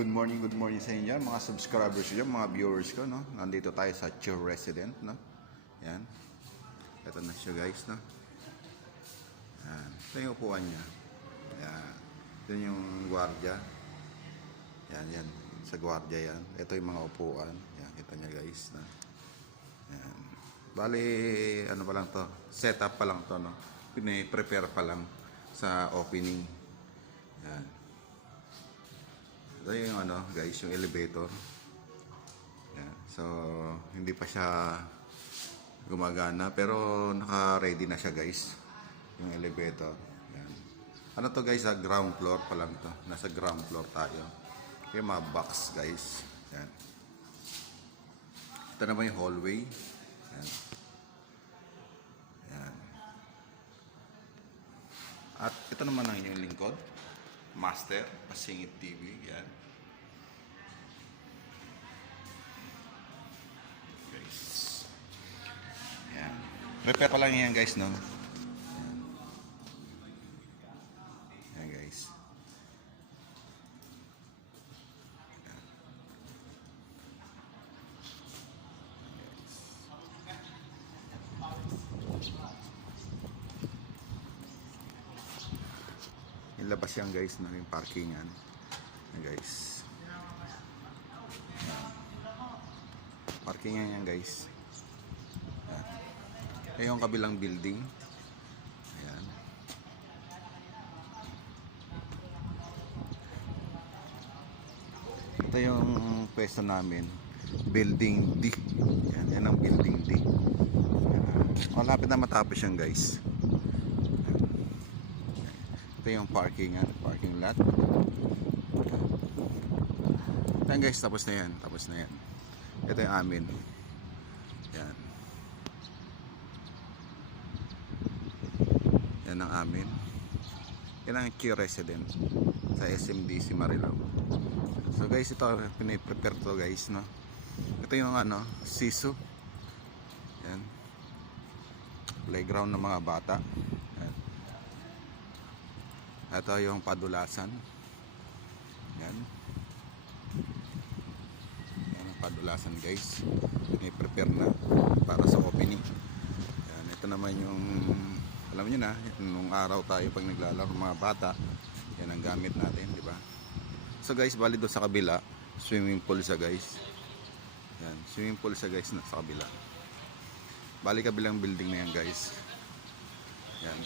Good morning sa inyo, mga subscribers ko, mga viewers ko, no? Nandito tayo sa Chill Resident, no? Yan. Ito na siya, guys, no? Yan. Ito yung upuan niya. Yan. Ito yung gwardiya. Yan. Sa gwardiya yan. Ito yung mga upuan. Yan. Kita niya, guys, no? Yan. Bali, ano pa lang to? Setup pa lang to, no? Prepare pa lang sa opening. Yan. Ito yung ano, guys, yung elevator. Yan. So, hindi pa siya gumagana pero naka-ready na siya, guys. Yung elevator. Yan. Ano to, guys, sa ground floor pa lang to. Nasa ground floor tayo. Yung mga box, guys. Yan. Ito naman yung hallway. Yan. Yan. At ito naman ang inyong lingkod. Master, Pasingit TV, yan. Guys. Yan. Prepare pa lang yan, guys, no? Yan. Yan, guys. Yan. Yung labas yan, guys, no? Yung parkingan. Yan, guys. Yan. Parkingan yan, guys. Yan. Yan yung kabilang building. Ayan. Ito yung pwesto namin. Building D. Yan ang building D. Yan. Malapit na matapos yan, guys. Ito yung parking lot. Yan, guys, tapos na yan. Ito yung amin. Yan. Yan ang amin. Yan ang Chill Resident sa SMDC Marilao. So, guys, ito piniprepare to, guys, no? Ito yung ano, siso. Yan. Playground ng mga bata. Yan. Ito yung padulasan. Yan. Yan ang padulasan, guys. I-prepare na para sa opening. Yan. Ito naman yung, alam niyo na, nung araw tayo pag naglalaro mga bata, yan ang gamit natin, di ba? So, guys, bali doon sa kabila, swimming pool sa, guys. Yan, swimming pool sa, guys, na sa kabila. Bali kabilang building na yan, guys. Yan.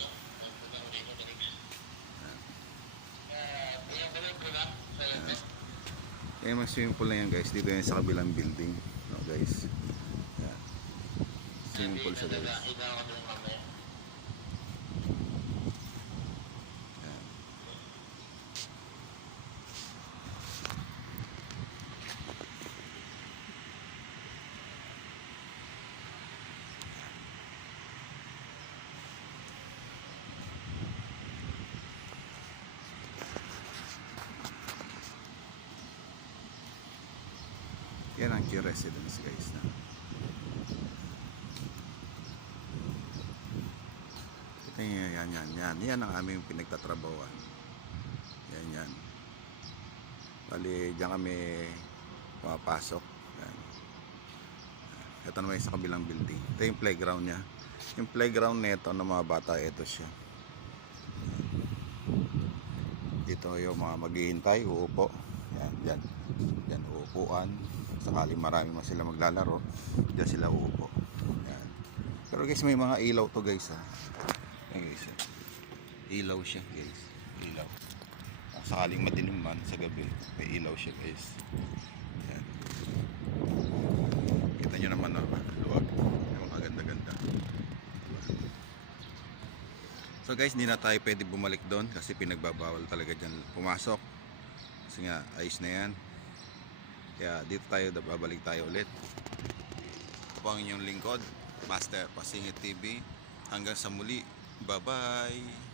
Yan yung swimming pool na yan, guys. Dito yan sa kabilang building, no, guys. Yan. Swimming pool sa, guys. Yan. Yan ang Chill Residence, guys, na. Ito yan ang aming pinagtatrabawan. Yan. Bali, diyan kami pumapasok. Yan. Ito naman sa kabilang building. Ito yung playground niya. Yung playground nito ng mga bata, ito siya. Dito yung mga maghihintay, uupo. Yan, uupuan. Sakaling marami man sila maglalaro, diyan sila uupo. Yan. Pero, guys, may mga ilaw to, guys, ha. Yan, guys, ha. Ilaw siya, guys. Ilaw. Sakaling madilim man sa gabi, may ilaw siya, guys. Yan. Kita nyo naman, no? Luwag. Yung mga ganda-ganda. So, guys, hindi na tayo pwede bumalik doon kasi pinagbabawal talaga dyan pumasok. Kasi nga, ayos na yan. Kaya dito tayo, babalik tayo ulit. Ito ang inyong lingkod, Master Pasingit TV. Hanggang sa muli. Bye-bye!